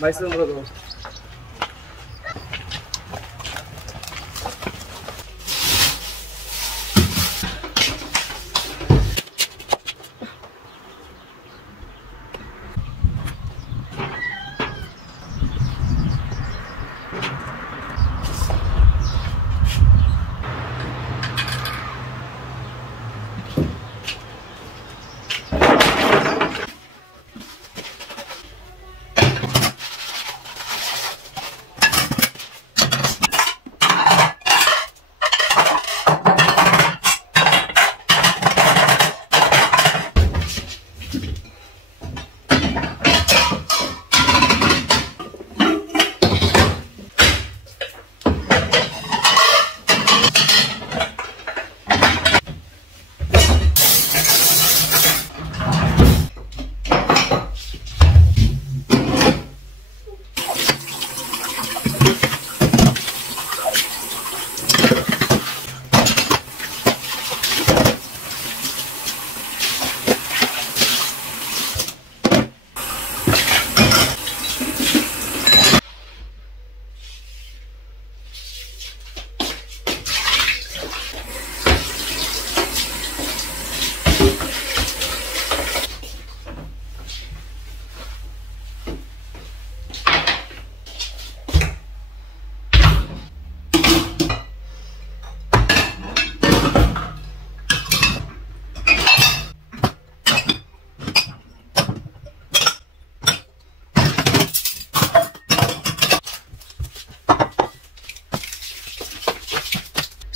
Mysore bro.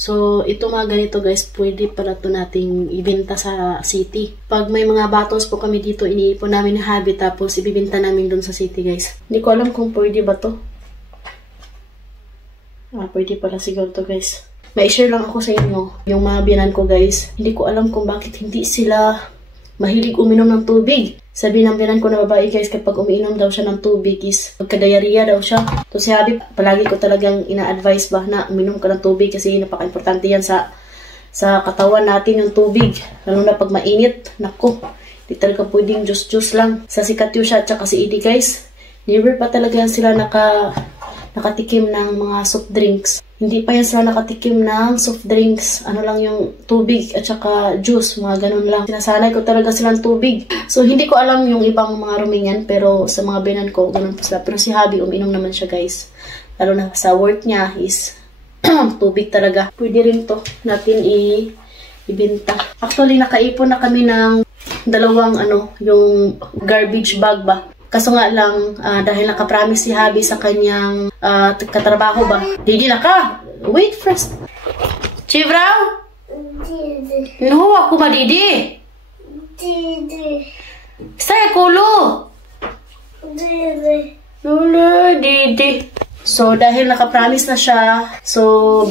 So, ito mga ganito guys, pwede pala ito nating ibenta sa city. Pag may mga bottles po kami dito, iniipon namin na hobby, tapos ibibenta namin dun sa city guys. Hindi ko alam kung pwede ba to. Pwede pala siguro to guys. May share lang ako sa inyo, yung mga biyanan ko guys. Hindi ko alam kung bakit hindi sila mahilig uminom ng tubig. Sabi ng biyanan ko na babae guys, kapag umiinom daw siya ng tubig is pagka-diarrhea daw siya. So si Habi, palagi ko talagang ina-advise ba na uminom ka ng tubig kasi napaka-importante yan sa katawan natin yung tubig. Lalo na pag mainit, nako, di talaga pwedeng juice lang. Sa si Katyusha at saka si Edie guys, never pa talaga sila nakatikim ng mga soft drinks. Hindi pa yan sila nakatikim ng soft drinks. Ano lang yung tubig at saka juice, mga ganun lang. Sinasanay ko talaga silang tubig. So, hindi ko alam yung ibang mga Romanian, pero sa mga binan ko, ganun po sila. Pero si Habi, uminom naman siya guys. Lalo na sa work niya is tubig talaga. Pwede rin to natin ibenta. Actually, nakaipon na kami ng dalawang yung garbage bag ba. Kaso nga lang, dahil nakapromise si Habi sa kanyang katrabaho ba. Didi na ka! Wait first! Chivrao? Didi. No, ako ba Didi? Didi. Sa'yo, kulo? Didi. Lula, Didi. So, dahil nakapromise na siya, so,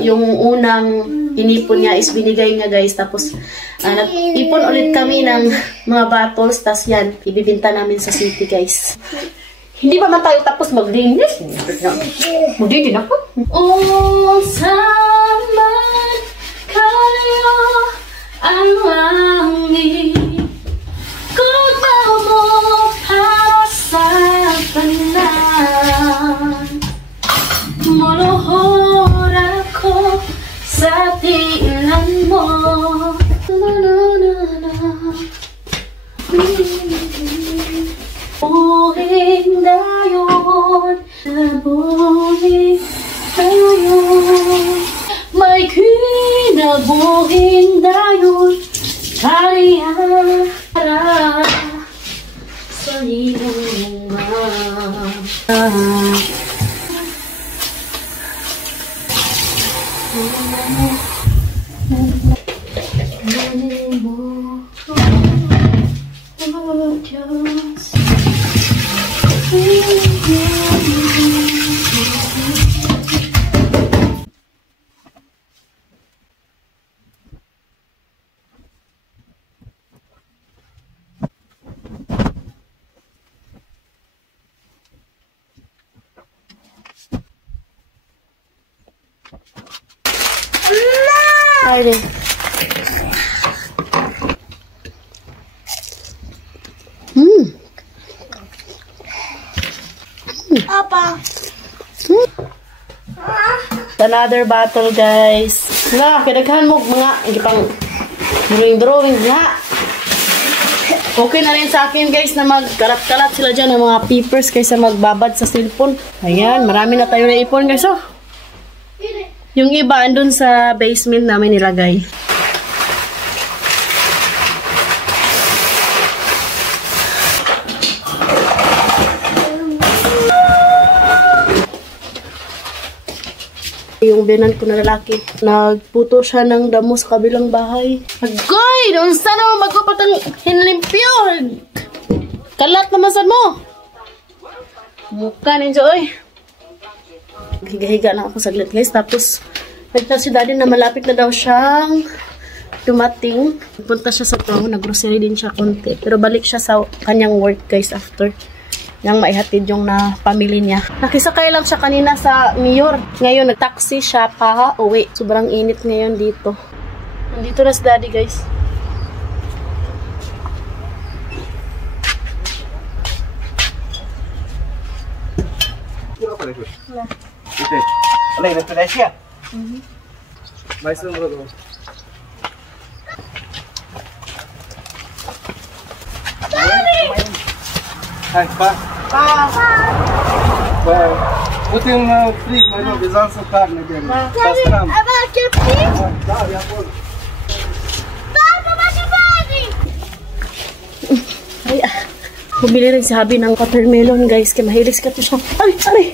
yung unang inipon niya is binigay niya guys. Tapos, nag-ipon ulit kami ng mga bottles. Tapos yan, ibibinta namin sa city guys. Hindi pa man tayo tapos maglinis. Magdidi na po. Oh, saman kayo ang langit. Kugnaw mo para sa panan. Muluhod ako sa tiilan mo. Buhing dayon, buhing dayon, may kinabuhing dayon, kaya sa iyong Haydi. Papa. Another battle, guys. Nga, kinaghan mo mga gipang drawing nga. Okay na rin sa akin, guys, na magkalat-kalat sila dyan ng mga papers kaysa magbabad sa cellphone. Ayan, marami na tayo na ipon, guys, oh. Yung iba, andun sa basement namin nilagay. Yung binan ko na lalaki, nagputo siya ng damo sa kabilang bahay. Agoy! Doon sana mo magpapatang hinlimpyo! Kalat naman saan mo! Mukha ninyo, oy! Higa-higa lang ako saglit, guys. Tapos, nagtala si daddy na malapit na daw siyang dumating. Punta siya sa trabaho, nag-grocery din siya konti. Pero balik siya sa kanyang work, guys, after nang maihatid yung na family niya. Nakisakay lang siya kanina sa Mayor. Ngayon, nag-taxi siya pa uwi. Sobrang init ngayon dito. Nandito na si daddy, guys. Wala. Alay, nagtunay siya. May sumunod mo. Ay, pa. Buti yung fridge, may mga bizarre sa car na gano'n. Pastram. Dari, ako. Ay, bumili rin si Habi ng watermelon, guys. Kaya mahilis ka to siya. Ay, ay!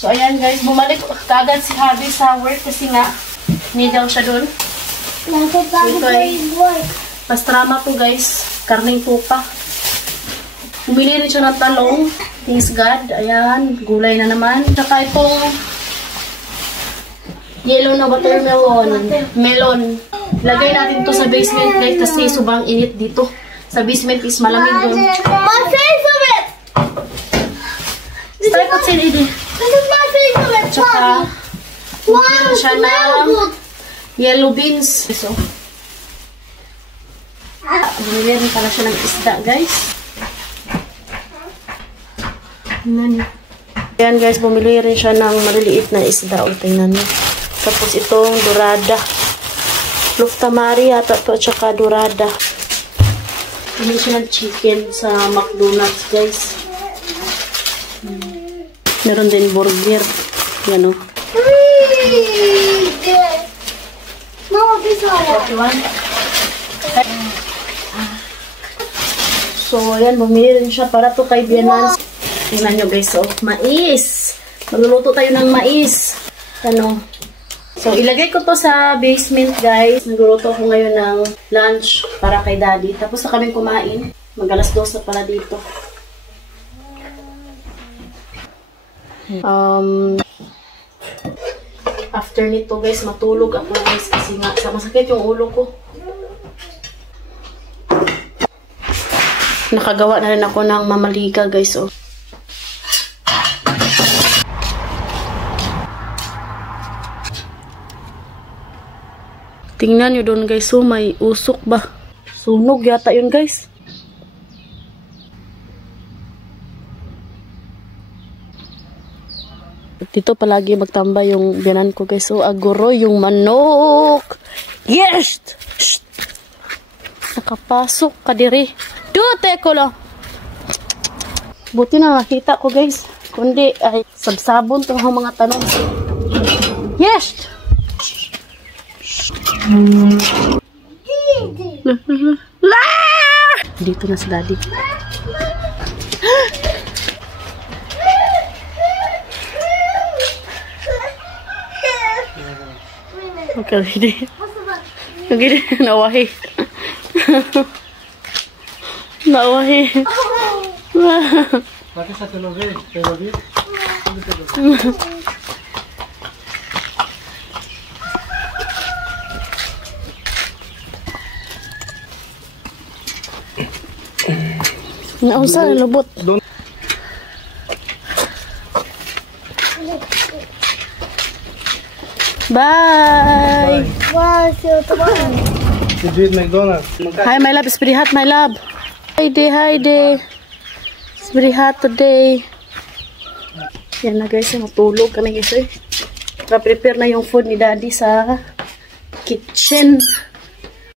So, ayan, guys. Bumalik kagad si Habi sa work kasi nga nidaw siya dun. Ito ay pastrama to, guys. Karning pupa. Bumili rin siya ng talong. Thanks God. Ayan. Gulay na naman. Tsaka itong yellow na watermelon. Melon. Lagay natin to sa basement, guys. Kasi sobrang init dito. Sa basement is malamig doon. My favorite! Start ko si Didi. This is my favorite! Tsaka bumili siya ng yellow beans. So, bumili rin pala siya ng isda, guys. Ayan, guys, bumili rin siya ng maliliit na isda. O, tingnan nyo. Tapos itong dorada. Luftamari yata to, tsaka dorada. Bumili siya ng chicken sa McDonald's, guys. Meron din burger. Yan, o. Mama, this one. So, ayan, bumili rin siya para to kay Bianan. Tingnan nyo, guys, oh. Mais. Magluluto tayo ng mais. Ano? So, ilagay ko to sa basement, guys. Nagluluto ako ngayon ng lunch para kay daddy. Tapos na kaming kumain. Mag-alas 2 na pala dito. After nito, guys, matulog ako, guys, kasi nga masakit yung ulo ko. Nakagawa na rin ako ng mamaliga, guys, oh. Tingnan nyo doon, guys, oh, may usok ba? Sunog yata yun, guys. Dito palagi magtambay yung biyanan ko, guys. So, aguro yung manok. Yes! Shh! Nakapasok ka diri. Dute ko lang. Buti na nakita ko, guys. Kundi, ay, sabsabon itong mga tanong. Yes! Dito na si daddy. Okay, hindi. Hindi, nawahi. Nawahi. Bakit sa tulogin? Tulogin? Nausa, lubot. Bye! Wow, so tuwan. Did you eat McDonald's? Hi, my love. It's very hot, my love. Hi, day. It's very hot today. Yan na, guys. Matulog kami, guys. Prepare na yung food ni Daddy sa kitchen.